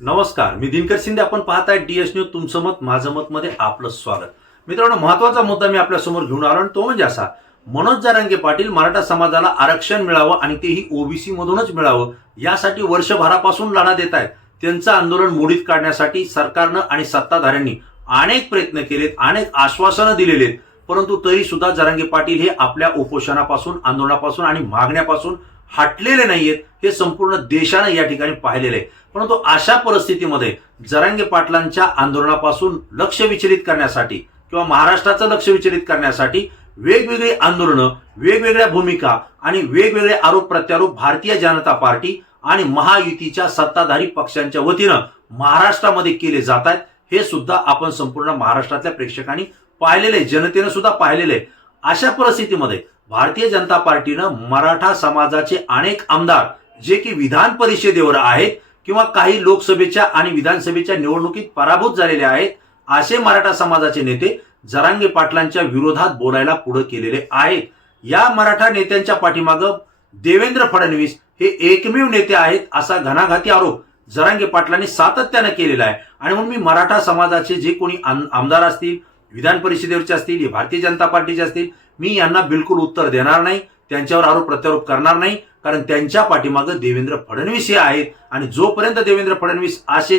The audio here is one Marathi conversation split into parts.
नमस्कार मी दिनकर शिंदे. आपण पाहत आहे डी एस न्यूज तुमचं मत माझं मत मध्ये आपलं स्वागत. मित्रांनो महत्त्वाचा मुद्दा मी आपल्यासमोर घेऊन आलो आणि तो म्हणजे असा मनोज जारांगे पाटील मराठा समाजाला आरक्षण मिळावं आणि तेही ओबीसी मधूनच मिळावं यासाठी वर्षभरापासून लढा देत आहेत. त्यांचं आंदोलन मोडीत काढण्यासाठी सरकारनं आणि सत्ताधाऱ्यांनी अनेक प्रयत्न केलेत अनेक आश्वासनं दिलेली आहेत परंतु तरी सुद्धा जरांगे पाटील हे आपल्या उपोषणापासून आंदोलनापासून आणि मागण्यापासून हटलेले नाहीयेत हे संपूर्ण देशानं या ठिकाणी पाहिलेलं आहे. परंतु अशा परिस्थितीमध्ये जरांगे पाटलांच्या आंदोलनापासून लक्ष विचलित करण्यासाठी किंवा महाराष्ट्राचं लक्ष विचलित करण्यासाठी वेगवेगळी आंदोलनं वेगवेगळ्या भूमिका आणि वेगवेगळे आरोप प्रत्यारोप भारतीय जनता पार्टी आणि महायुतीच्या सत्ताधारी पक्षांच्या वतीनं महाराष्ट्रामध्ये केले जात आहेत. हे सुद्धा आपण संपूर्ण महाराष्ट्रातल्या प्रेक्षकांनी पाहिलेले जनतेनं सुद्धा पाहिलेले. अशा परिस्थितीमध्ये भारतीय जनता पार्टीनं मराठा समाजाचे अनेक आमदार जे की विधान परिषदेवर आहेत किंवा काही लोकसभेच्या आणि विधानसभेच्या निवडणुकीत पराभूत झालेले आहेत असे मराठा समाजाचे नेते जरांगे पाटलांच्या विरोधात बोलायला पुढे केलेले आहेत. या मराठा नेत्यांच्या पाठीमागं देवेंद्र फडणवीस हे एकमेव नेते आहेत असा घणाघाती आरोप जरांगे पाटलांनी सातत्यानं केलेला आहे. आणि म्हणून मी मराठा समाजाचे जे कोणी आम- आमदार असतील विधान परिषदेवरचे असतील हे भारतीय जनता पार्टीचे असतील मी यांना बिलकुल उत्तर देणार नाही. त्यांच्यावर आरोप प्रत्यारोप करणार नाही कारण त्यांच्या पाठीमागं देवेंद्र फडणवीस हे आहेत. आणि जोपर्यंत देवेंद्र फडणवीस असे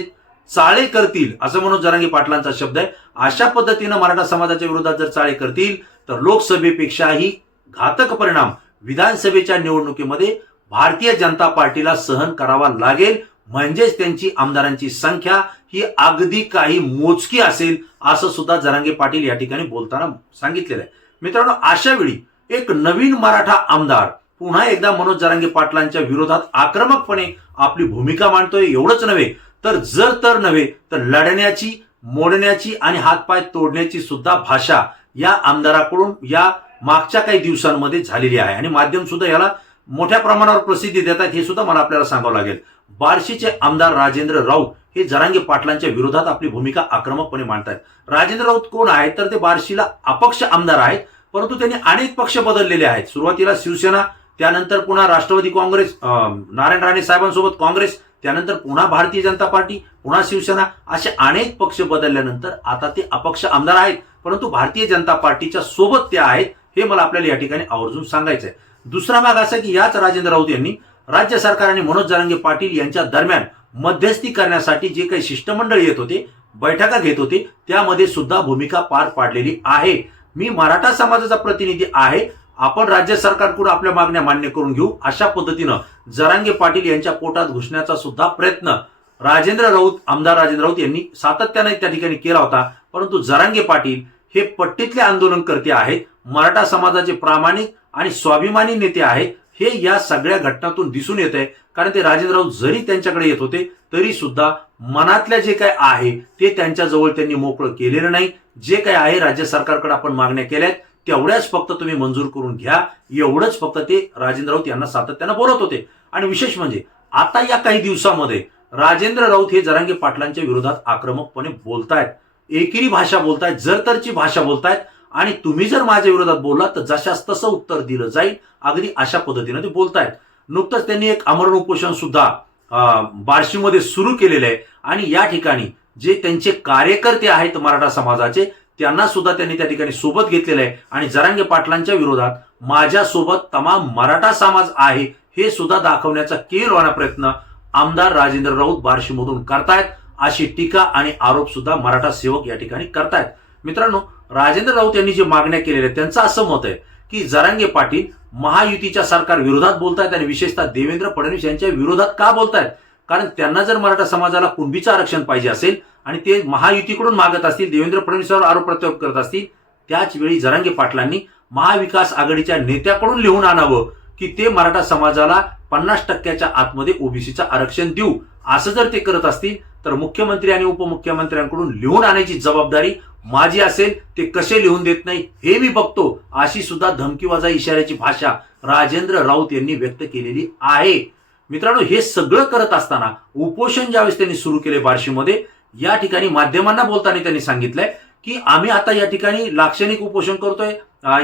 चाळे करतील असं म्हणून जरांगी पाटलांचा शब्द आहे अशा पद्धतीनं मराठा समाजाच्या विरोधात जर चाळे करतील तर लोकसभेपेक्षाही घातक परिणाम विधानसभेच्या निवडणुकीमध्ये भारतीय जनता पार्टीला सहन करावा लागेल. म्हणजेच त्यांची आमदारांची संख्या ही अगदी काही मोजकी असेल असं सुद्धा जरांगे पाटील या ठिकाणी बोलताना सांगितलेलं आहे. मित्रांनो अशा वेळी एक नवीन मराठा आमदार. पुन्हा एकदा मनोज जरांगे पाटलांच्या विरोधात आक्रमकपणे आपली भूमिका मांडतोय एवढंच नव्हे तर जर तर नव्हे तर लढण्याची मोडण्याची आणि हातपाय तोडण्याची सुद्धा भाषा या आमदाराकडून या मागच्या काही दिवसांमध्ये झालेली आहे. आणि माध्यम सुद्धा याला मोठ्या प्रमाणावर प्रसिद्धी देतात हे सुद्धा मला आपल्याला सांगावं लागेल. बार्शीचे आमदार राजेंद्र राऊत हे जरांगे पाटलांच्या विरोधात आपली भूमिका आक्रमकपणे मांडतायत. राजेंद्र राऊत कोण आहेत? तर ते बार्शीला अपक्ष आमदार आहेत. परंतु त्यांनी अनेक पक्ष बदललेले आहेत. सुरुवातीला शिवसेना त्यानंतर पुन्हा राष्ट्रवादी काँग्रेस नारायण राणे साहेबांसोबत काँग्रेस त्यानंतर पुन्हा भारतीय जनता पार्टी पुन्हा शिवसेना असे अनेक पक्ष बदलल्यानंतर आता ते अपक्ष आमदार आहेत. परंतु भारतीय जनता पार्टीच्या सोबत ते आहेत हे मला आपल्याला या ठिकाणी आवर्जून सांगायचं आहे दुसरा भाग असा की याच राजेंद्र राऊत यांनी राज्य सरकार आणि मनोज जरांगे पाटील यांच्या दरम्यान मध्यस्थी करण्यासाठी जे काही शिष्टमंडळ येत होते बैठका घेत होते त्यामध्ये सुद्धा भूमिका पार पाडलेली आहे. मी मराठा समाजाचा प्रतिनिधी आहे. आपण राज्य सरकारकडून आपल्या मागण्या मान्य करून घेऊ. अशा पद्धतीनं जरांगे पाटील यांच्या पोटात घुसण्याचा सुद्धा प्रयत्न राजेंद्र राऊत आमदार राजेंद्र राऊत यांनी सातत्याने त्या ठिकाणी केला होता. परंतु जरांगे पाटील हे पट्टीतले आंदोलनकर्ते आहेत मराठा समाजाचे प्रामाणिक आणि स्वाभिमानी नेते आहेत हे या सगळ्या घटनातून दिसून येत आहे कारण ते राजेंद्र राऊत जरी त्यांच्याकडे येत होते तरी सुद्धा मनातल्या जे काय आहे ते त्यांच्याजवळ त्यांनी मोकळं केलेलं नाही. जे काय आहे राज्य सरकारकडे आपण मागण्या केल्यात तेवढ्याच फक्त तुम्ही मंजूर करून घ्या. एवढंच फक्त ते राजेंद्र राऊत यांना सातत्यानं बोलत होते. आणि विशेष म्हणजे आता या काही दिवसामध्ये राजेंद्र राऊत हे जरांगे पाटलांच्या विरोधात आक्रमकपणे बोलतायत. एकेरी भाषा बोलतायत जर तरची भाषा बोलतायत. आणि तुम्ही जर माझ्या विरोधात बोललात तर जशास तसं उत्तर दिलं जाईल. अगदी अशा पद्धतीनं ते बोलतायत. नुकतंच त्यांनी एक अमरण उपोषण सुद्धा बार्शीमध्ये सुरू केलेलं आहे. आणि या ठिकाणी जे त्यांचे कार्यकर्ते आहेत मराठा समाजाचे त्यांना सुद्धा त्यांनी त्या ठिकाणी सोबत घेतलेलं आहे. आणि जरांगे पाटलांच्या विरोधात माझ्यासोबत तमाम मराठा समाज आहे हे सुद्धा दाखवण्याचा केलवाना प्रयत्न आमदार राजेंद्र राऊत बार्शीमधून करतायत. अशी टीका आणि आरोप सुद्धा मराठा सेवक या ठिकाणी करतायत. मित्रांनो राजेंद्र राऊत यांनी जे मागण्या केलेल्या आहेत त्यांचं असं मत आहे की जरांगे पाटील महायुतीच्या सरकार विरोधात बोलतायत आणि विशेषतः देवेंद्र फडणवीस यांच्या विरोधात का बोलतायत? कारण त्यांना जर मराठा समाजाला कुणबीचं आरक्षण पाहिजे असेल आणि ते महायुतीकडून मागत असतील देवेंद्र फडणवीसांवर आरोप प्रत्यारोप करत असतील त्याच वेळी जरांगे पाटलांनी महाविकास आघाडीच्या नेत्याकडून लिहून आणावं की ते मराठा समाजाला पन्नास टक्क्याच्या आतमध्ये ओबीसीचं आरक्षण देऊ. असं जर ते करत असतील तर मुख्यमंत्री आणि उपमुख्यमंत्र्यांकडून लिहून आणायची जबाबदारी माझी असेल ते कसे लिहून देत नाही हे मी बघतो अशी सुद्धा धमकीवाजा इशाऱ्याची भाषा राजेंद्र राऊत यांनी व्यक्त केलेली आहे. मित्रांनो हे सगळं करत असताना उपोषण ज्यावेळेस त्यांनी सुरू केले बार्शीमध्ये या ठिकाणी माध्यमांना बोलताना त्यांनी सांगितलंय की आम्ही आता या ठिकाणी लाक्षणिक उपोषण करतोय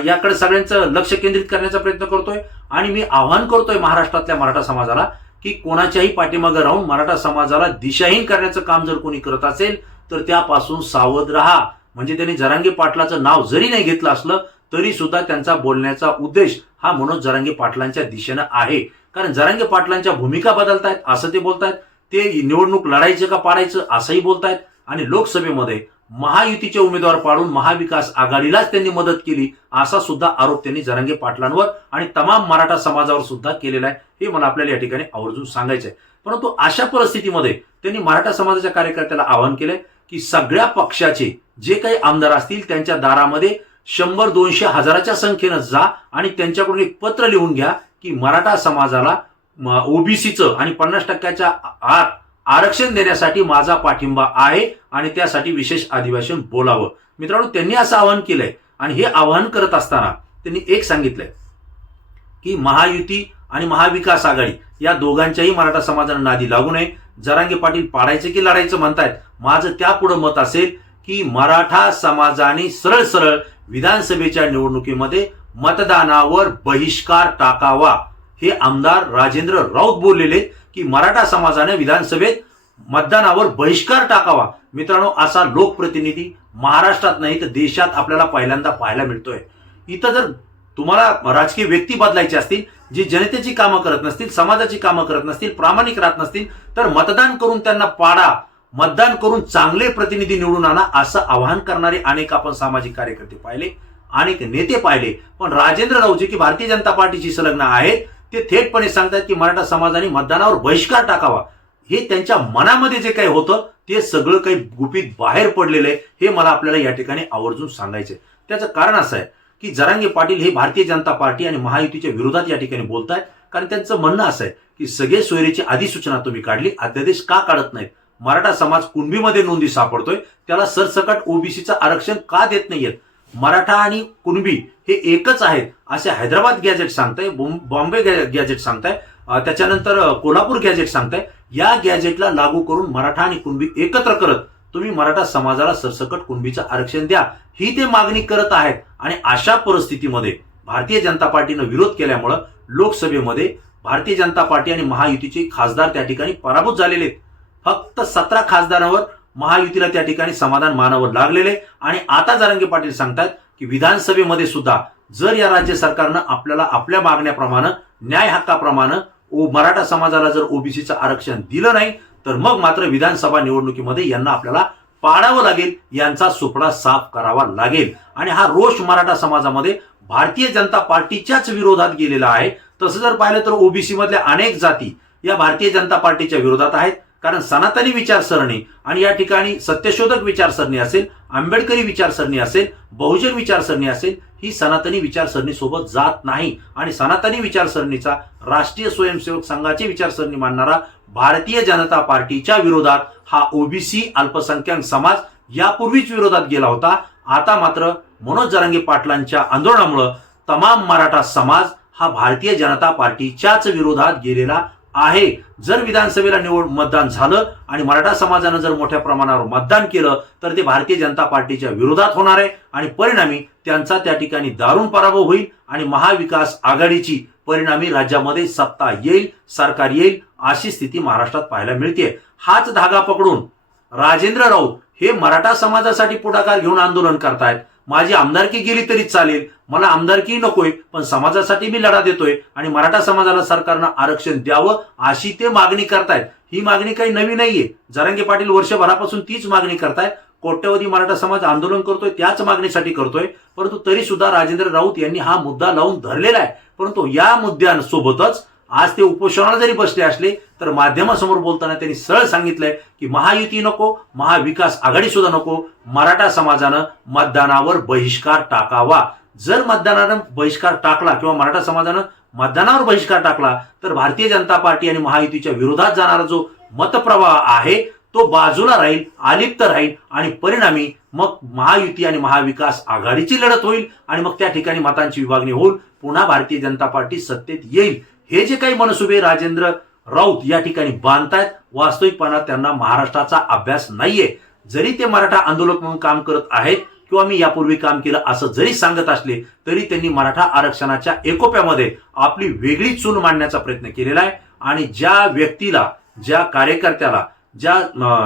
याकडे सगळ्यांचं लक्ष केंद्रित करण्याचा प्रयत्न करतोय आणि मी आव्हान करतोय महाराष्ट्रातल्या मराठा समाजाला की कोणाच्याही पाठीमागं राहून मराठा समाजाला दिशाहीन करण्याचं काम जर कोणी करत असेल तर त्यापासून सावध राहा. म्हणजे त्यांनी जरांगी पाटलाचं नाव जरी नाही घेतलं असलं तरी सुद्धा त्यांचा बोलण्याचा उद्देश हा मनोज जरांगी पाटलांच्या दिशेनं आहे. कारण जरांगी पाटलांच्या भूमिका बदलतायत असं ते बोलतायत. ते निवडणूक लढायचं का पाडायचं असंही बोलतायत. आणि लोकसभेमध्ये महायुतीचे उमेदवार पाडून महाविकास आघाडीलाच त्यांनी मदत केली असा सुद्धा आरोप त्यांनी जरांगे पाटलांवर आणि तमाम मराठा समाजावर सुद्धा केलेला आहे हे मला आपल्याला या ठिकाणी आवर्जून सांगायचं आहे परंतु अशा परिस्थितीमध्ये त्यांनी मराठा समाजाच्या कार्यकर्त्याला आवाहन केलंय की सगळ्या पक्षाचे जे काही आमदार असतील त्यांच्या दारामध्ये शंभर दोनशे हजाराच्या संख्येनं जा आणि त्यांच्याकडून एक पत्र लिहून घ्या की मराठा समाजाला ओबीसीचं आणि पन्नास टक्क्याच्या आत आरक्षण देण्यासाठी माझा पाठिंबा आहे आणि त्यासाठी विशेष अधिवेशन बोलावं. मित्रांनो त्यांनी असं आवाहन केलंय आणि हे आवाहन करत असताना त्यांनी एक सांगितलंय की महायुती आणि महाविकास आघाडी या दोघांच्याही मराठा समाजाला नादी लागू नये. जरांगे पाटील पाडायचे की लढायचं म्हणतायत. माझं त्यापुढं मत असेल की मराठा समाजाने सरळ सरळ विधानसभेच्या निवडणुकीमध्ये मतदानावर बहिष्कार टाकावा. हे आमदार राजेंद्र राऊत बोललेले की मराठा समाजाने विधानसभेत मतदानावर बहिष्कार टाकावा. मित्रांनो असा लोकप्रतिनिधी महाराष्ट्रात नाही तर देशात आपल्याला पहिल्यांदा पाहायला मिळतोय. इथं जर तुम्हाला राजकीय व्यक्ती बदलायची असतील जी जनतेची कामं करत नसतील समाजाची कामं करत नसतील प्रामाणिक राहत नसतील तर मतदान करून त्यांना पाडा. मतदान करून चांगले प्रतिनिधी निवडून आणा असं आवाहन करणारे अनेक आपण सामाजिक कार्यकर्ते पाहिले अनेक नेते पाहिले. पण राजेंद्र राऊजी की भारतीय जनता पार्टीची संलग्न आहेत ते थेटपणे सांगतात की मराठा समाजाने मतदानावर बहिष्कार टाकावा. हे त्यांच्या मनामध्ये जे काही होतं ते सगळं काही गुपित बाहेर पडलेलं आहे हे मला आपल्याला या ठिकाणी आवर्जून सांगायचंय त्याचं कारण असं आहे की जरांगे पाटील हे भारतीय जनता पार्टी आणि महायुतीच्या विरोधात या ठिकाणी बोलत आहेत कारण त्यांचं म्हणणं असं आहे की सगळे सोयरीची अधिसूचना तुम्ही काढली अध्यादेश का काढत नाहीत? मराठा समाज कुणबीमध्ये नोंदी सापडतोय त्याला सरसकट ओबीसीचं आरक्षण का देत नाहीयेत? मराठा आणि कुणबी हे एकच आहेत असे हैदराबाद गॅजेट सांगताय बॉम्बे गॅजेट सांगताय त्याच्यानंतर कोल्हापूर गॅजेट सांगताय या गॅजेटला लागू करून मराठा आणि कुणबी एकत्र करत तुम्ही मराठा समाजाला सरसकट कुणबीचं आरक्षण द्या ही ते मागणी करत आहेत. आणि अशा परिस्थितीमध्ये भारतीय जनता पार्टीनं विरोध केल्यामुळं लोकसभेमध्ये भारतीय जनता पार्टी आणि महायुतीचे खासदार त्या ठिकाणी पराभूत झालेले आहेत. फक्त सतरा खासदारांवर महायुतीला त्या ठिकाणी समाधान मानावं लागलेले आणि आता जारंगे पाटील सांगतात की विधानसभेमध्ये सुद्धा जर या राज्य सरकारनं आपल्याला आपल्या मागण्याप्रमाणे न्याय हक्काप्रमाणे ओ मराठा समाजाला जर ओबीसीचं आरक्षण दिलं नाही तर मग मात्र विधानसभा निवडणुकीमध्ये यांना आपल्याला पाडावं लागेल यांचा सुपडा साफ करावा लागेल. आणि हा रोष मराठा समाजामध्ये भारतीय जनता पार्टीच्याच विरोधात गेलेला आहे. तसं जर पाहिलं तर ओबीसी मधल्या अनेक जाती या भारतीय जनता पार्टीच्या विरोधात आहेत. कारण सनातनी विचारसरणी आणि या ठिकाणी सत्यशोधक विचारसरणी असेल आंबेडकरी विचारसरणी असेल बहुजन विचारसरणी असेल ही सनातनी विचारसरणी सोबत जात नाही. आणि सनातनी विचारसरणीचा राष्ट्रीय स्वयंसेवक संघाची विचारसरणी मानणारा भारतीय जनता पार्टीच्या विरोधात हा ओबीसी अल्पसंख्याक समाज यापूर्वीच विरोधात गेला होता. आता मात्र मनोज जरांगे पाटलांच्या आंदोलनामुळं तमाम मराठा समाज हा भारतीय जनता पार्टीच्याच विरोधात गेलेला आहे. जर विधानसभेला निवड मतदान झालं आणि मराठा समाजानं जर मोठ्या प्रमाणावर मतदान केलं तर ते भारतीय जनता पार्टीच्या विरोधात होणार आहे आणि परिणामी त्यांचा त्या ठिकाणी दारुण पराभव होईल आणि महाविकास आघाडीची परिणामी राज्यामध्ये सत्ता येईल सरकार येईल अशी स्थिती महाराष्ट्रात पाहायला मिळते हाच धागा पकडून राजेंद्र राऊत हे मराठा समाजासाठी पुढाकार घेऊन आंदोलन करतायत. माझी आमदारकी गेली तरी चालेल. मला आमदारकी नकोय पण समाजासाठी मी लढा देतोय आणि मराठा समाजाला सरकारनं आरक्षण द्यावं अशी ते मागणी करतायत. ही मागणी काही नवी नाहीये. जरांगे पाटील वर्षभरापासून तीच मागणी करतायत. कोट्यवधी मराठा समाज आंदोलन करतोय त्याच मागणीसाठी करतोय. परंतु तरी सुद्धा राजेंद्र राऊत यांनी हा मुद्दा लावून धरलेला आहे. परंतु या मुद्द्यांसोबतच आज ते उपोषणाला जरी बसले असले तर माध्यमासमोर बोलताना त्यांनी सरळ सांगितलंय की महायुती नको महाविकास आघाडी सुद्धा नको मराठा समाजानं मतदानावर बहिष्कार टाकावा. जर मतदानानं बहिष्कार टाकला किंवा मराठा समाजानं मतदानावर बहिष्कार टाकला तर भारतीय जनता पार्टी आणि महायुतीच्या विरोधात जाणारा जो मतप्रवाह आहे तो बाजूला राहील आलिप्त राहील आणि परिणामी मग महायुती आणि महाविकास आघाडीची लढत होईल आणि मग त्या ठिकाणी मतांची विभागणी होऊन पुन्हा भारतीय जनता पार्टी सत्तेत येईल. हे जे काही मनसुबे राजेंद्र राऊत या ठिकाणी बांधतायत वास्तविकपणा त्यांना महाराष्ट्राचा अभ्यास नाहीये. जरी ते मराठा आंदोलक म्हणून काम करत आहेत किंवा मी यापूर्वी काम केलं असं जरी सांगत असले तरी त्यांनी मराठा आरक्षणाच्या एकोप्यामध्ये आपली वेगळी चून मांडण्याचा प्रयत्न केलेला आहे. आणि ज्या व्यक्तीला ज्या कार्यकर्त्याला ज्या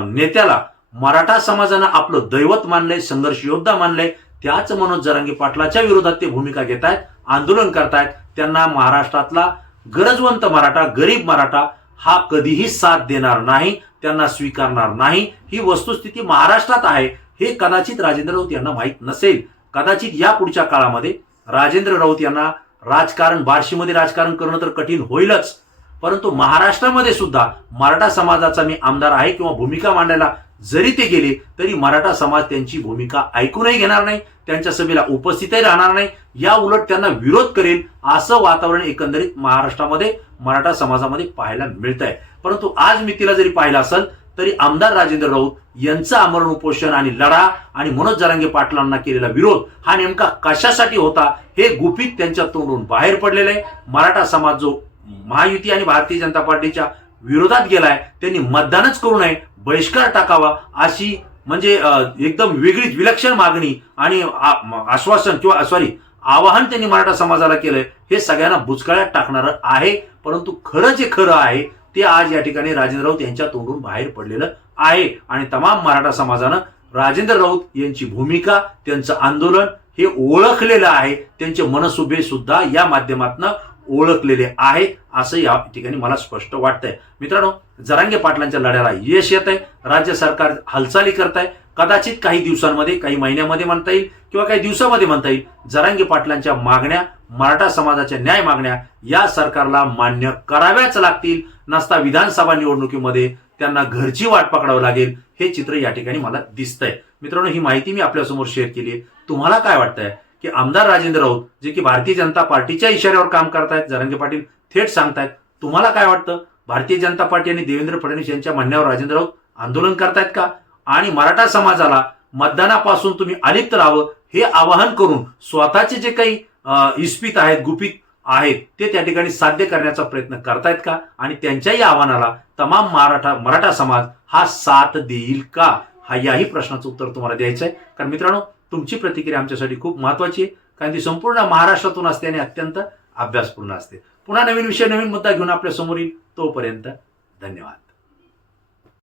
नेत्याला मराठा समाजानं आपलं दैवत मानलंय संघर्ष योद्धा मानलंय त्याच मनोज जरांगी पाटलाच्या विरोधात ते भूमिका घेत आहेत आंदोलन करतायत त्यांना महाराष्ट्रातला गरजवंत मराठा गरीब मराठा हा कधीही साथ देणार नाही त्यांना स्वीकारणार नाही. ही वस्तुस्थिती महाराष्ट्रात आहे हे कदाचित राजेंद्र राऊत यांना माहीत नसेल. कदाचित या पुढच्या काळामध्ये राजेंद्र राऊत यांना राजकारण बार्शीमध्ये राजकारण करणं तर कठीण होईलच. परंतु महाराष्ट्रामध्ये सुद्धा मराठा समाजाचा मी आमदार आहे किंवा भूमिका मांडायला जरी ते गेले तरी मराठा समाज त्यांची भूमिका ऐकूनही घेणार नाही त्यांच्या सभेला उपस्थितही राहणार नाही. या उलट त्यांना विरोध करेल असं वातावरण एकंदरीत महाराष्ट्रामध्ये मराठा समाजामध्ये पाहायला मिळत आहे परंतु आज मी तिला जरी पाहिलं असेल तरी आमदार राजेंद्र राऊत यांचं आमरण उपोषण आणि लढा आणि मनोज जरांगे पाटलांना केलेला विरोध हा नेमका कशासाठी होता हे गुपित त्यांच्या तोंडून बाहेर पडलेलं आहे. मराठा समाज जो महायुती आणि भारतीय जनता पार्टीच्या विरोधात गेलाय त्यांनी मतदानच करू नये बहिष्कार टाकावा अशी म्हणजे एकदम वेगळीच विलक्षण मागणी आणि आश्वासन किंवा सॉरी आवाहन त्यांनी मराठा समाजाला केलंय हे सगळ्यांना बुचकाळ्यात टाकणारं आहे परंतु खरं जे खरं आहे ते आज या ठिकाणी राजेंद्र राऊत यांच्या तोंडून बाहेर पडलेलं आहे आणि तमाम मराठा समाजानं राजेंद्र राऊत यांची भूमिका त्यांचं आंदोलन हे ओळखलेलं आहे त्यांचे मनसुभे सुद्धा या माध्यमातून ओळखलेले आहे असं या ठिकाणी मला स्पष्ट वाटतंय. मित्रांनो जरांगे पाटलांच्या लढ्याला यश येत आहे राज्य सरकार हालचाली करत आहे कदाचित काही दिवसांमध्ये काही महिन्यामध्ये म्हणता येईल किंवा काही दिवसामध्ये म्हणता येईल जरांगे पाटलांच्या मागण्या मराठा समाजाच्या न्याय मागण्या या सरकारला मान्य कराव्याच लागतील. नसता विधानसभा निवडणुकीमध्ये त्यांना घरची वाट पकडावं लागेल हे चित्र या ठिकाणी मला दिसतंय. मित्रांनो ही माहिती मी आपल्यासमोर शेअर केली आहे तुम्हाला काय वाटतंय? की आमदार राजेंद्र राऊत जे की भारतीय जनता पार्टीच्या इशाऱ्यावर काम करतायत जरांगे पाटील थेट सांगतायत. तुम्हाला काय वाटतं? भारतीय जनता पार्टी आणि देवेंद्र फडणवीस यांच्या म्हणण्यावर राजेंद्र राऊत आंदोलन करतायत का? आणि मराठा समाजाला मतदानापासून तुम्ही अलिप्त राहावं हे आवाहन करून स्वतःचे जे काही इस्पित आहेत गुपित आहेत ते त्या ठिकाणी साध्य करण्याचा प्रयत्न करतायत का? आणि त्यांच्याही आव्हानाला तमाम मराठा मराठा समाज हा साथ देईल का? हा याही प्रश्नाचं उत्तर तुम्हाला द्यायचं आहे कारण मित्रांनो तुमची प्रतिक्रिया आमच्यासाठी खूप महत्वाची आहे. कारण ती संपूर्ण महाराष्ट्रातून असते आणि अत्यंत अभ्यासपूर्ण असते. पुन्हा नवीन विषय नवीन मुद्दा घेऊन आपल्यासमोर येईल तोपर्यंत धन्यवाद.